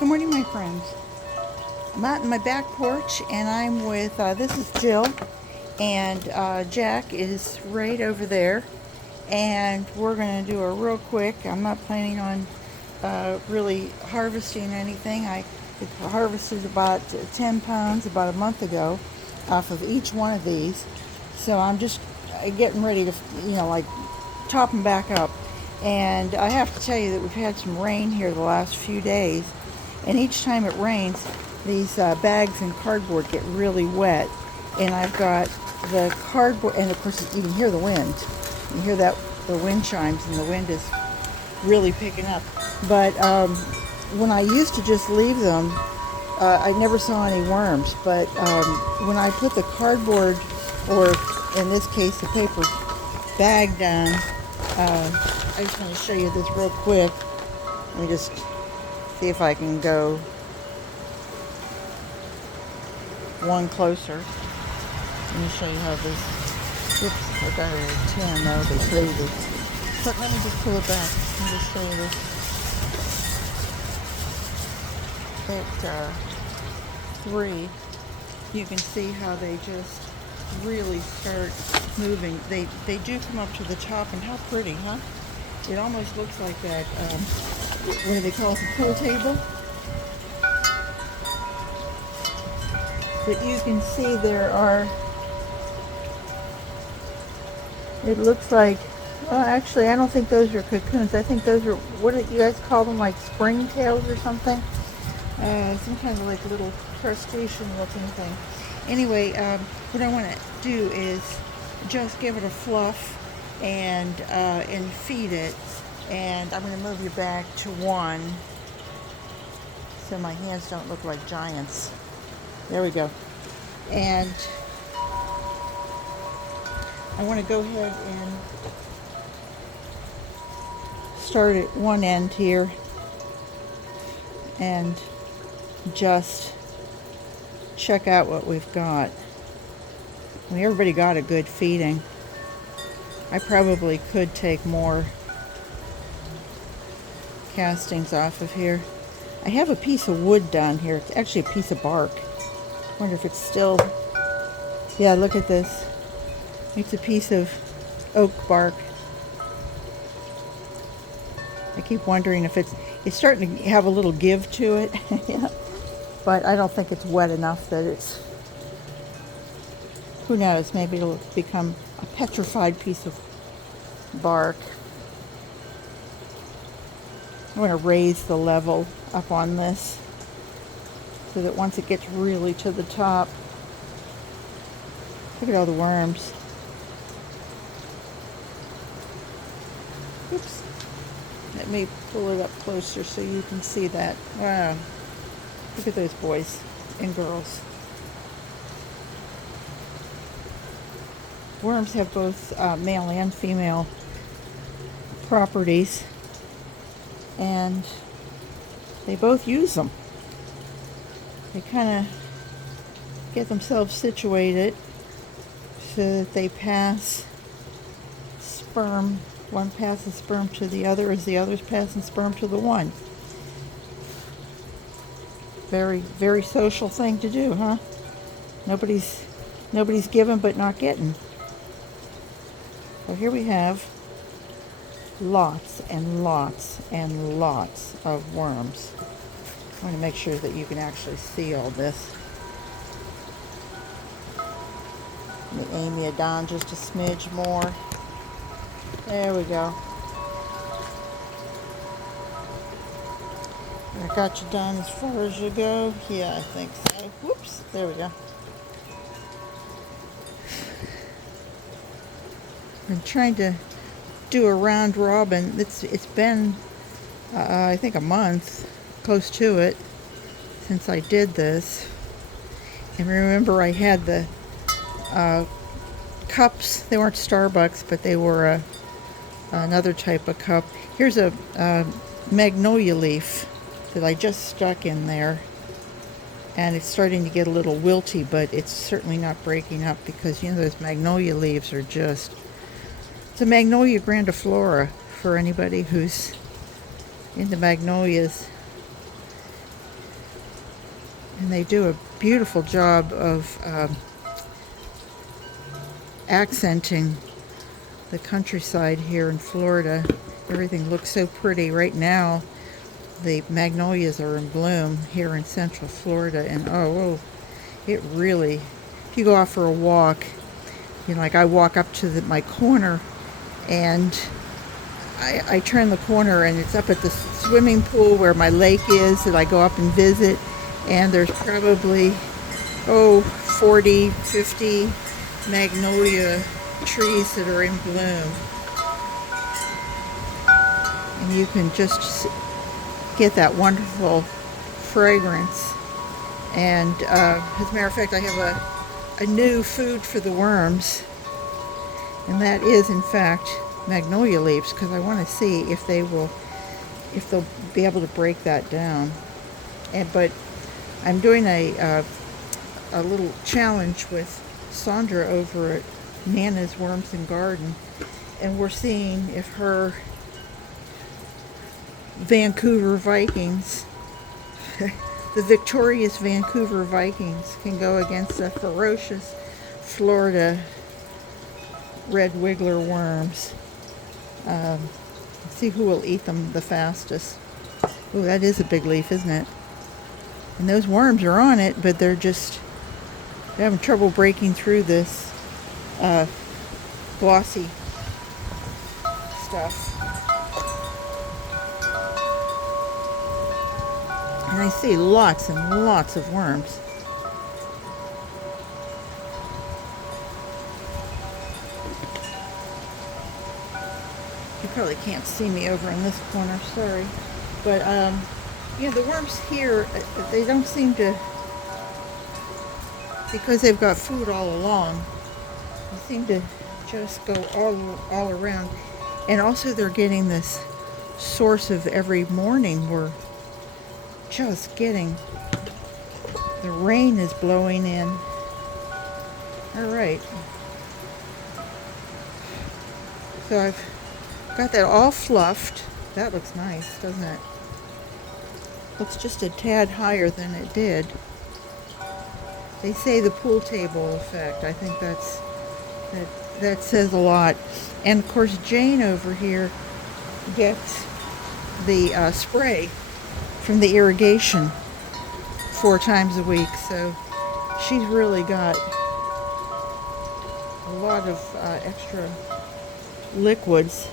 Good morning, my friends. I'm out in my back porch and I'm with, this is Jill, and Jack is right over there. And we're going to do a real quick, I'm not planning on really harvesting anything. I harvested about 10 pounds about a month ago off of each one of these. So I'm just getting ready to, like top them back up. And I have to tell you that we've had some rain here the last few days. And each time it rains, these bags and cardboard get really wet. And I've got the cardboard, and of course you can hear the wind. You hear that, the wind chimes, and the wind is really picking up. But when I used to just leave them, I never saw any worms. But when I put the cardboard, or in this case the paper bag down, I just want to show you this real quick. Let me just see if I can go one closer. Let me show you how this, oops, I got it at 10, that would be crazy. But let me just pull it back. Let me just show you this. At 3, you can see how they just really start moving. They do come up to the top, and how pretty, huh? It almost looks like that, what do they call it, the pool table? But you can see there are, it looks like, well, actually I don't think those are cocoons. I think those are, what do you guys call them, like springtails or something? Some kind of like little crustacean looking thing. Anyway, what I want to do is just give it a fluff and feed it. And I'm going to move you back to 1 so my hands don't look like giants. There we go. And I want to go ahead and start at one end here and just check out what we've got. I mean, everybody got a good feeding. I probably could take more castings off of here. I have a piece of wood down here. It's actually a piece of bark. I wonder if it's still, yeah, look at this. It's a piece of oak bark. I keep wondering if it's starting to have a little give to it. Yeah. But I don't think it's wet enough that it's, who knows, maybe it'll become a petrified piece of bark. I want to raise the level up on this so that once it gets really to the top, look at all the worms. Oops. Let me pull it up closer so you can see that. Wow. Look at those boys and girls. Worms have both male and female properties, and they both use them. They kind of get themselves situated so that they pass sperm. One passes sperm to the other as the other's passing sperm to the one. Very, very social thing to do, huh? Nobody's giving but not getting. So here we have lots and lots and lots of worms. I want to make sure that you can actually see all this. Let me aim you down just a smidge more. There we go. I got you done as far as you go. Yeah, I think so. Whoops, there we go. I'm trying to do a round robin. It's been, I think, a month, close to it, since I did this. And remember, I had the cups. They weren't Starbucks, but they were another type of cup. Here's a magnolia leaf that I just stuck in there, and it's starting to get a little wilty, but it's certainly not breaking up because, you know, those magnolia leaves are just, it's a Magnolia grandiflora for anybody who's into magnolias. And they do a beautiful job of accenting the countryside here in Florida. Everything looks so pretty. Right now, the magnolias are in bloom here in Central Florida, and it really, if you go out for a walk, like I walk up to my corner, and I turn the corner, and it's up at the swimming pool where my lake is that I go up and visit, and there's probably 40, 50 magnolia trees that are in bloom, and you can just get that wonderful fragrance. And as a matter of fact, I have a new food for the worms, and that is in fact magnolia leaves, because I want to see if they'll be able to break that down. But I'm doing a little challenge with Sandra over at Nana's Worms and Garden, and we're seeing if her Vancouver Vikings, the victorious Vancouver Vikings, can go against the ferocious Florida red wiggler worms. See who will eat them the fastest. Oh, that is a big leaf, isn't it? And those worms are on it, but they're having trouble breaking through this glossy stuff. And I see lots and lots of worms. You probably can't see me over in this corner, sorry. But, the worms here, they don't seem to, because they've got food all along, they seem to just go all around. And also they're getting this source of every morning. We're just getting, the rain is blowing in. All right. So I've got that all fluffed. That looks nice, doesn't it? Looks just a tad higher than it did. They say the pool table effect. I think that says a lot. And of course, Jane over here gets the spray from the irrigation 4 times a week. So she's really got a lot of extra liquids.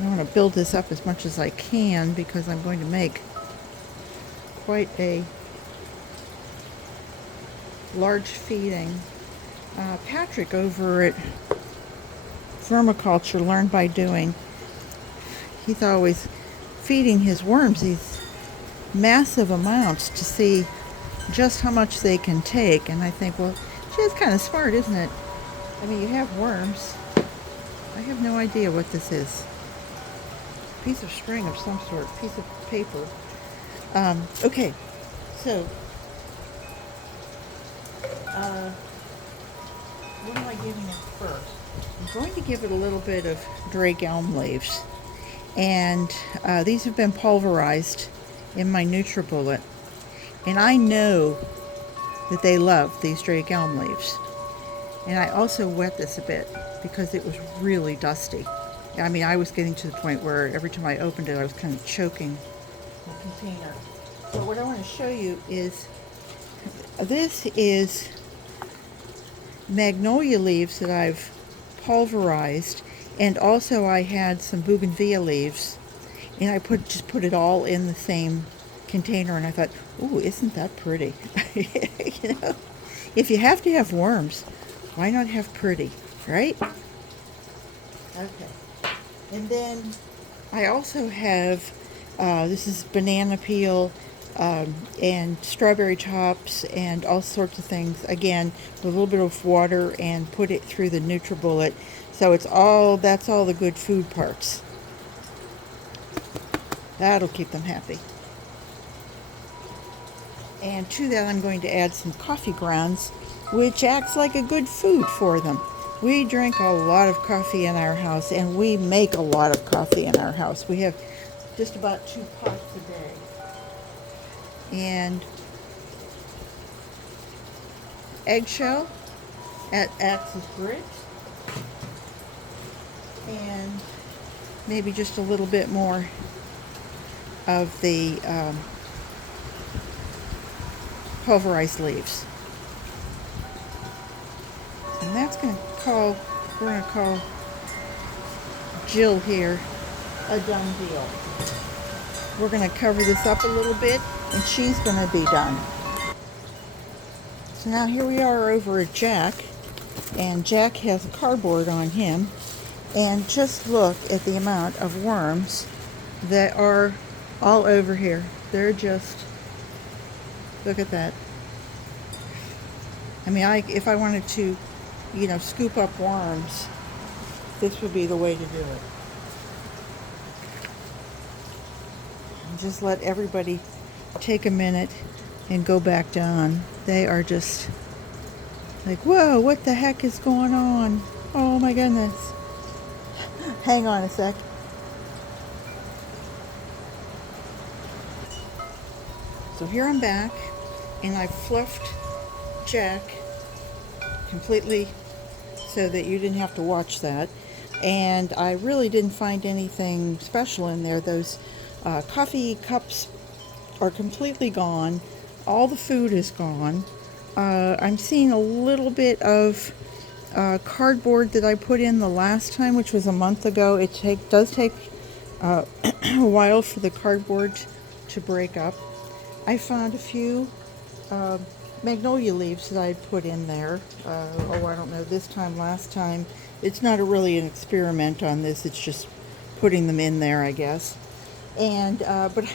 I want to build this up as much as I can because I'm going to make quite a large feeding. Patrick over at Vermiculture, Learn by Doing, he's always feeding his worms these massive amounts to see just how much they can take. And I think, well, she's kind of smart, isn't it? I mean, you have worms. I have no idea what this is. Piece of string of some sort, piece of paper. Okay, so what am I giving it first? I'm going to give it a little bit of Drake elm leaves, and these have been pulverized in my NutriBullet, and I know that they love these Drake elm leaves. And I also wet this a bit because it was really dusty. I mean, I was getting to the point where every time I opened it, I was kind of choking the container. So what I want to show you is, this is magnolia leaves that I've pulverized, and also I had some bougainvillea leaves, and I just put it all in the same container, and I thought, ooh, isn't that pretty? You know, if you have to have worms, why not have pretty, right? Okay. And then I also have, this is banana peel and strawberry tops and all sorts of things, again, with a little bit of water, and put it through the NutriBullet. So that's all the good food parts. That'll keep them happy. And to that, I'm going to add some coffee grounds, which acts like a good food for them. We drink a lot of coffee in our house, and we make a lot of coffee in our house. We have just about 2 pots a day. And eggshell at Axis grit, and maybe just a little bit more of the pulverized leaves. And that's we're going to call Jill here a done deal. We're going to cover this up a little bit and she's going to be done. So now here we are over at Jack, and Jack has a cardboard on him, and just look at the amount of worms that are all over here. They're just, look at that. I mean, if I wanted to, scoop up worms, this would be the way to do it. And just let everybody take a minute and go back down. They are just like, whoa, what the heck is going on? Oh my goodness. Hang on a sec. So here I'm back, and I've fluffed Jack completely so that you didn't have to watch that. And I really didn't find anything special in there. Those coffee cups are completely gone. All the food is gone. I'm seeing a little bit of cardboard that I put in the last time, which was a month ago. It does take a while for the cardboard to break up. I found a few magnolia leaves that I'd put in there. I don't know, this time, last time. It's not really an experiment on this. It's just putting them in there, I guess. And but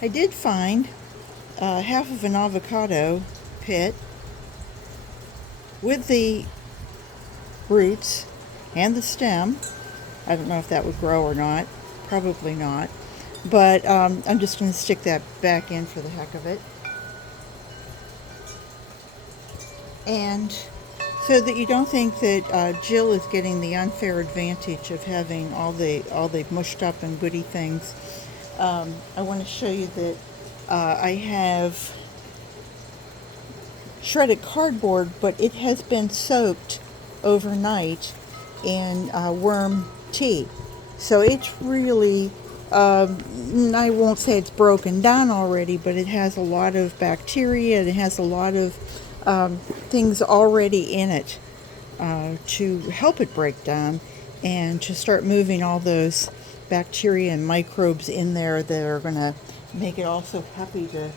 I did find half of an avocado pit with the roots and the stem. I don't know if that would grow or not. Probably not. But I'm just going to stick that back in for the heck of it. And so that you don't think that Jill is getting the unfair advantage of having all the mushed up and goody things, I want to show you that I have shredded cardboard, but it has been soaked overnight in worm tea. So it's really, I won't say it's broken down already, but it has a lot of bacteria. It has a lot of things already in it to help it break down and to start moving all those bacteria and microbes in there that are going to make it also happy to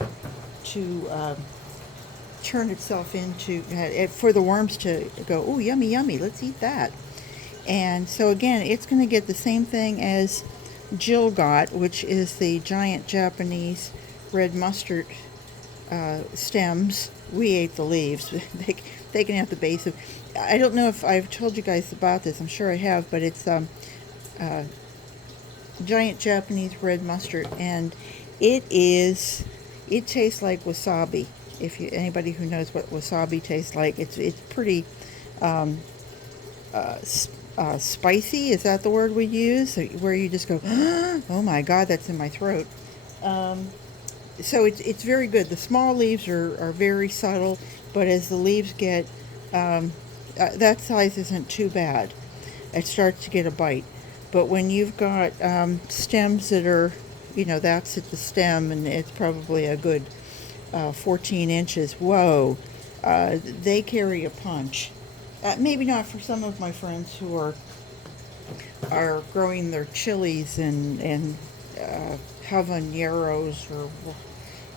turn itself into, for the worms to go, oh, yummy, yummy, let's eat that. And so again, it's going to get the same thing as Jill got, which is the giant Japanese red mustard stems. We ate the leaves. They can have the base of, I don't know if I've told you guys about this, I'm sure I have, but it's giant Japanese red mustard, and it tastes like wasabi. If anybody who knows what wasabi tastes like, it's pretty spicy. Is that the word we use? Where you just go, oh my God, that's in my throat. So it's very good. The small leaves are very subtle, but as the leaves get, that size isn't too bad. It starts to get a bite. But when you've got stems that are, that's at the stem, and it's probably a good 14 inches. Whoa, they carry a punch. Maybe not for some of my friends who are growing their chilies and habaneros or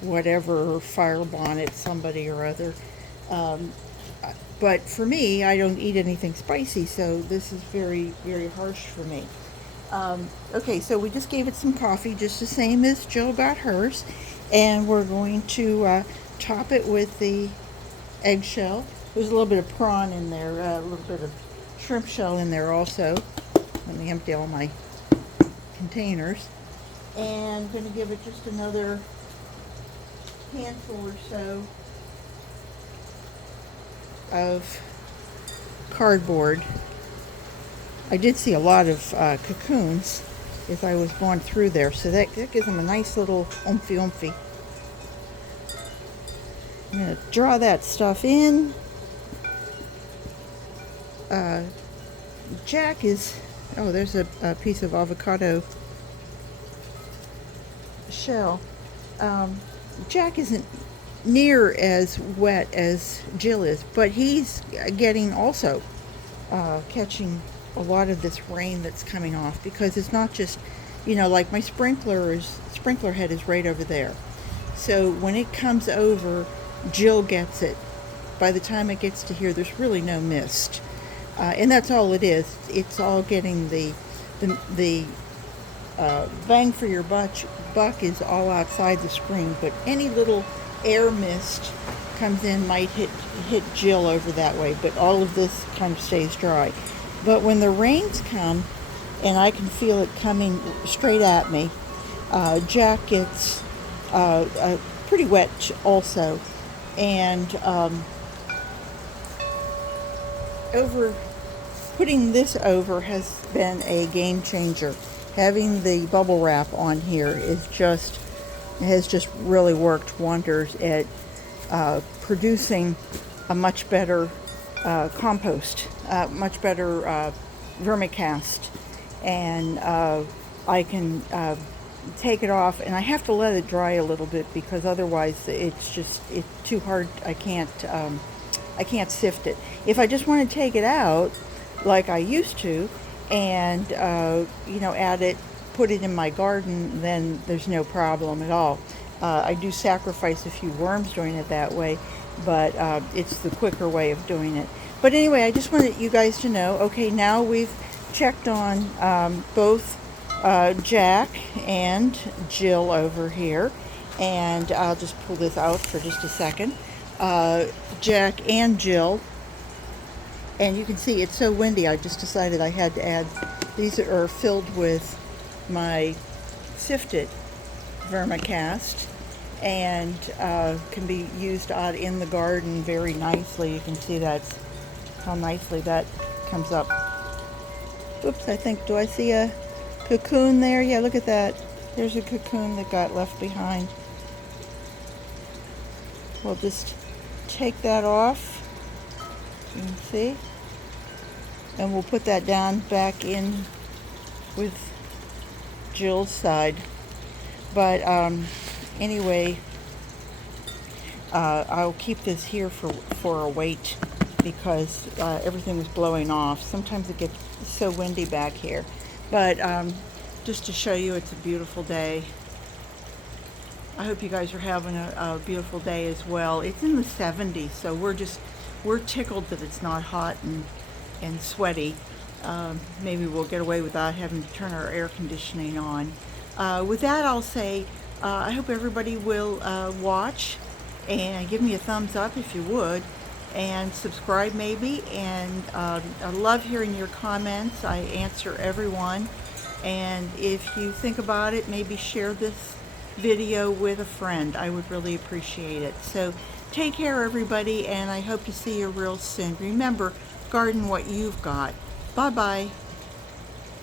whatever, or fire bonnet, somebody or other. But for me, I don't eat anything spicy, so this is very, very harsh for me. Okay, so we just gave it some coffee, just the same as Jill got hers. And we're going to top it with the eggshell. There's a little bit of prawn in there, a little bit of shrimp shell in there also. Let me empty all my containers. And I'm going to give it just another handful or so of cardboard. I did see a lot of cocoons as I was going through there, so that gives them a nice little oomphy. I'm going to draw that stuff in, uh, Jack is, oh, there's a piece of avocado shell. Um, Jack isn't near as wet as Jill is, but he's getting also catching a lot of this rain that's coming off, because it's not just, like my sprinkler head is right over there. So when it comes over, Jill gets it. By the time it gets to here, there's really no mist, and that's all it is. It's all getting the bang for your buck is all outside the screen, but any little air mist comes in might hit Jill over that way, but all of this kind of stays dry. But when the rains come, and I can feel it coming straight at me, Jack gets pretty wet also, and over putting this over has been a game changer. Having the bubble wrap on here has just really worked wonders at producing a much better compost, much better vermicast, and I can take it off, and I have to let it dry a little bit, because otherwise it's too hard. I can't sift it. If I just want to take it out like I used to, and add it, put it in my garden, then there's no problem at all. I do sacrifice a few worms doing it that way, but it's the quicker way of doing it. But anyway, I just wanted you guys to know, okay, now we've checked on both Jack and Jill over here, and I'll just pull this out for just a second. Jack and Jill, and you can see it's so windy, I just decided I had to add, these are filled with my sifted vermicast, and can be used out in the garden very nicely. You can see how nicely that comes up. Oops, I think, do I see a cocoon there? Yeah, look at that. There's a cocoon that got left behind. We'll just take that off. You can see. And we'll put that down back in with Jill's side. But anyway, I'll keep this here for a wait, because everything was blowing off. Sometimes it gets so windy back here. But just to show you, it's a beautiful day. I hope you guys are having a beautiful day as well. It's in the 70s, so we're tickled that it's not hot and sweaty. Maybe we'll get away without having to turn our air conditioning on. With that, I'll say I hope everybody will watch and give me a thumbs up if you would, and subscribe maybe, and I love hearing your comments. I answer everyone, and if you think about it, maybe share this video with a friend. I would really appreciate it. So take care, everybody, and I hope to see you real soon. Remember, garden what you've got. Bye bye.